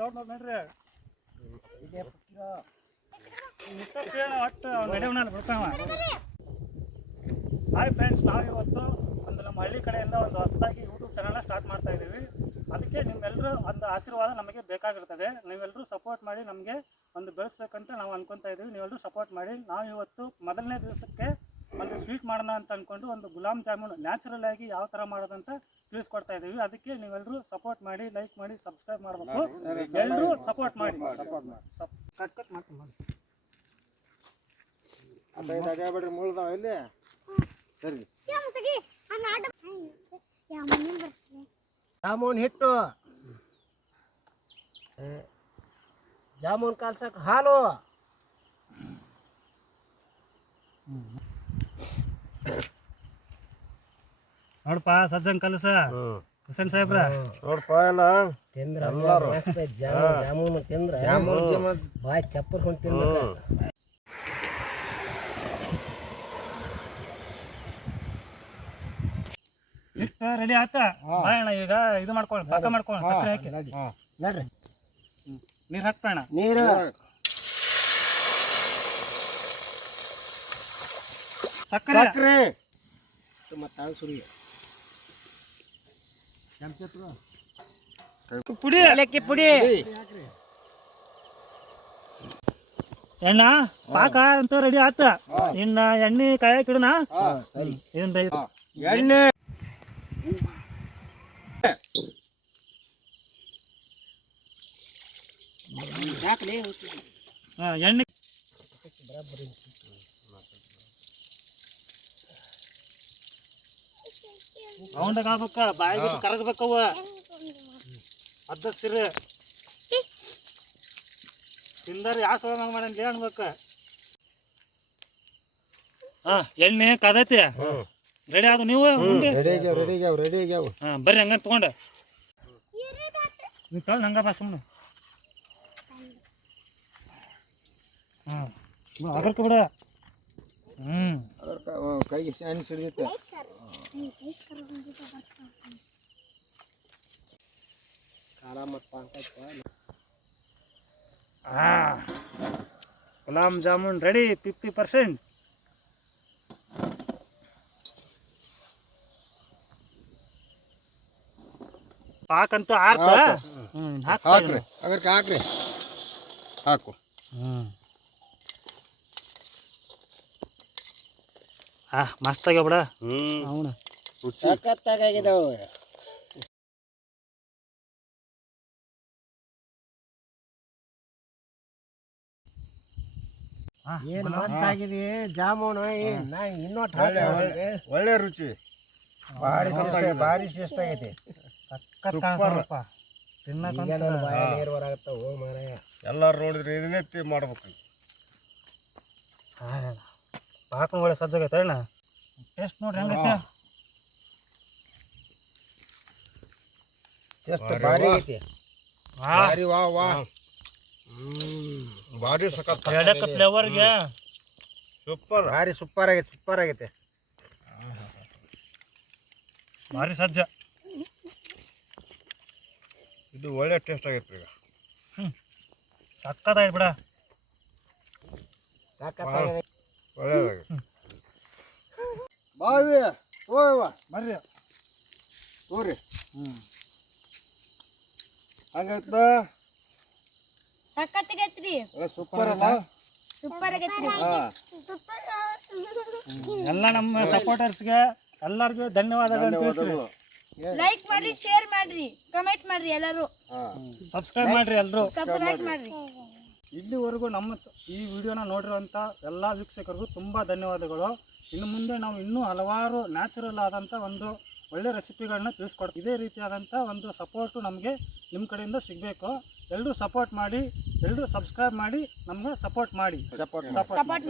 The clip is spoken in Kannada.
ದೊಡ್ಡ ನೋಡ್ರಿ ಒಟ್ಟು ನಡೆಯವನಲ್ಲಿ ಬಿಡ್ತಾವ. ಹಾಯ್ ಫ್ರೆಂಡ್ಸ್, ನಾವು ಇವತ್ತು ಒಂದು ನಮ್ಮ ಹಳ್ಳಿ ಕಡೆಯಿಂದ ಒಂದು ಹೊಸದಾಗಿ ಯೂಟ್ಯೂಬ್ ಚಾನಲ್ನ ಸ್ಟಾರ್ಟ್ ಮಾಡ್ತಾ ಇದ್ದೀವಿ. ಅದಕ್ಕೆ ನಿಮ್ಮೆಲ್ಲರೂ ಒಂದು ಆಶೀರ್ವಾದ ನಮಗೆ ಬೇಕಾಗಿರ್ತದೆ. ನೀವೆಲ್ಲರೂ ಸಪೋರ್ಟ್ ಮಾಡಿ ನಮಗೆ ಒಂದು ಬೆಳೆಸ್ಬೇಕಂತ ನಾವು ಅನ್ಕೊತಾ ಇದ್ದೀವಿ. ನೀವೆಲ್ಲರೂ ಸಪೋರ್ಟ್ ಮಾಡಿ. ನಾವು ಇವತ್ತು ಮೊದಲನೇ ದಿವಸಕ್ಕೆ ಒಂದು ಸ್ವೀಟ್ ಮಾಡೋಣ ಅಂತ ಅಂದ್ಕೊಂಡು ಒಂದು ಗುಲಾಬ್ ಜಾಮೂನ್ ನ್ಯಾಚುರಲ್ ಆಗಿ ಯಾವ ಥರ ಮಾಡೋದಂತ ತಿಳಿಸ್ಕೊಡ್ತಾ ಇದ್ದೀವಿ. ಅದಕ್ಕೆ ನೀವೆಲ್ಲರೂ ಸಪೋರ್ಟ್ ಮಾಡಿ, ಲೈಕ್ ಮಾಡಿ, ಸಬ್ಸ್ಕ್ರೈಬ್ ಮಾಡಬೇಕು. ಎಲ್ಲರೂ ಸಪೋರ್ಟ್ ಮಾಡಿ. ಕಟ್ ಮಾಡ್ತೀನಿ ಬಿಡ್ರಿ ಮುಳ್ದಾವ ಇಲ್ಲಿ ಸರಿ. ಜಾಮೂನ್ ಹಿಟ್ಟು, ಜಾಮೂನ್ ಕಾಲ್ಸಕ್ ಹಾಲು, ನೋಡಪ್ಪ ಸಜ್ಜನ್ ಕಲಸ ಹುಸೇನ್ ಸಾಹೇಬ್ರ ನೋಡಪ್ಪ ಎಲ್ಲ ತಿಂದ್ರ ಜಾಮೂನ್ ತಿಂದ್ರ ಜಾಮೂನ್ ಬಾಯ್ ಚಪ್ಪಲ್ ಕೊಂಡು ತಿನ್ಬೇಕು. ಹಿಟ್ಟು ರೆಡಿ ಆಯ್ತಾ? ಬಾಯಣ್ಣ ಈಗ ಇದು ಮಾಡ್ಕೊಂಡು ಪಕ್ಕ ಮಾಡ್ಕೊಂಡು ಸಕ್ಕರೆ ಹಾಕಿ ನೋಡ್ರಿ. ನೀರು ಹಾಕ್ಬೇಡ. ನೀರು ಸಕ್ಕರೆ ಸಕ್ಕರೆ ಮತ್ತೆ ಸುರಿ ಪುಡಿ, ಏಲಕ್ಕಿ ಪುಡಿ, ಎಣ್ಣ ಪಾಕ ಅಂತ ರೆಡಿ ಆತ. ಇನ್ನ ಎಣ್ಣೆ ಕಾಯಕ್ ಇಡನ. ಎಣ್ಣೆ ಎಣ್ಣೆ ರೌಂಡಾಗ ಆಗ್ಬೇಕ, ಬಾಯಿಗೆ ಕರಗಬೇಕವ ಅದ ಸಿರಿ ತಿಂದಾರ ಯಾವ ಸಲ ಮಾಡಂತ ಅನ್ಬೇಕ. ಎಣ್ಣೆ ಕಾದೈತಿ, ರೆಡಿ ಆದ. ನೀವು ಬರ್ರಿ ಹಂಗ ತಗೊಂಡ ನೀವು ತಗೊಂಡು ಹಂಗ ಬಾ ಸುಮ್ಮನೆ. ಅದಕ್ಕೆ ಬಿಡ. ಕೈಗೆ ಶಾನ್ ಸಿಡಿಯುತ್ತೆ. ಗುಲಾಬ್ ಜಾಮೂನ್ ರೆಡಿ 50%. ಪಾಕಂತೂ ಆರ್ತ. ಹಾಕ್ರಿ ಅದಕ್ಕೆ ಹಾಕ್ರಿ ಹಾಕು. ಮಸ್ತ್ ಆಗ್ಯಾವ ಬಿಡ. ಅವನ ಸಖತ್ತಾಗಿದಾವ. ಏನ್ ಮಸ್ತ್ ಆಗಿದೆ ಜಾಮೂನು. ಒಳ್ಳೆ ರುಚಿ, ಭಾರಿ ಶಿಷ್ಟ ಆಗೈತಿ. ಎಲ್ಲಾರು ನೋಡಿದ್ರೆ ಇದನ್ನೇ ಮಾಡ್ಬೇಕು. ಪಾಕ ಒಳ್ಳೆ ಸಜ್ಜಾಗೈತೆ ಅಣ್ಣ. ಟೇಸ್ಟ್ ನೋಡ್ರಿ ಹೆಂಗೈತೆ. ಟೇಸ್ಟ್ ಭಾರಿ ಐತಿ. ಭಾರಿ ವಾ ವಾ. ಭಾರಿ ಸಖತ್ ಫ್ಲೇವರ್ಗೆ ಸೂಪರ್. ಭಾರಿ ಸೂಪರ್ ಆಗೈತೆ, ಸೂಪರ್ ಆಗೈತೆ. ಭಾರಿ ಸಜ್ಜ. ಇದು ಒಳ್ಳೆ ಟೇಸ್ಟ್ ಆಗೈತೆ ಈಗ. ಸಕ್ಕತ್ತಾಗಿ ಬಿಡ. ಒಳ್ಳೆದಾಗೈತೆ. ಬಾವಿ ಓಯವ್ವ ಬರ್ರಿ ತೋರಿ. ಹಂಗೈತ ಸಕ್ಕತ್ತಾಗೈತ್ರಿ. ಸೂಪರ್ ಅಲ್ಲ? ಸೂಪರ್ ಆಗೈತ್ರಿ. ಎಲ್ಲ ನಮ್ಮ ಸಪೋರ್ಟರ್ಸ್ಗೆ ಎಲ್ಲರಿಗೂ ಧನ್ಯವಾದಗಳು ತಿಳಿಸ್ರಿ. ಲೈಕ್ ಮಾಡ್ರಿ, ಶೇರ್ ಮಾಡ್ರಿ, ಕಮೆಂಟ್ ಮಾಡ್ರಿ, ಎಲ್ಲರೂ ಸಬ್ಸ್ಕ್ರೈಬ್ ಮಾಡ್ರಿ. ಎಲ್ಲರೂ ಸಬ್ಸ್ಕ್ರೈಬ್ ಮಾಡ್ರಿ. ಇಲ್ಲಿವರೆಗೂ ನಮ್ಮ ಈ ವಿಡಿಯೋನ ನೋಡಿರುವಂಥ ಎಲ್ಲ ವೀಕ್ಷಕರಿಗೂ ತುಂಬ ಧನ್ಯವಾದಗಳು. ಇನ್ನು ಮುಂದೆ ನಾವು ಇನ್ನೂ ಹಲವಾರು ನ್ಯಾಚುರಲ್ ಆದಂಥ ಒಂದು ಒಳ್ಳೆ ರೆಸಿಪಿಗಳನ್ನ ತಿಳಿಸ್ಕೊಡ್ತೀವಿ. ಇದೇ ರೀತಿಯಾದಂಥ ಒಂದು ಸಪೋರ್ಟು ನಮಗೆ ನಿಮ್ಮ ಕಡೆಯಿಂದ ಸಿಗಬೇಕು. ಎಲ್ಲರೂ ಸಪೋರ್ಟ್ ಮಾಡಿ, ಎಲ್ಲರೂ ಸಬ್ಸ್ಕ್ರೈಬ್ ಮಾಡಿ, ನಮಗೆ ಸಪೋರ್ಟ್ ಮಾಡಿ. ಸಪೋರ್ಟ್ ಮಾಡಿ.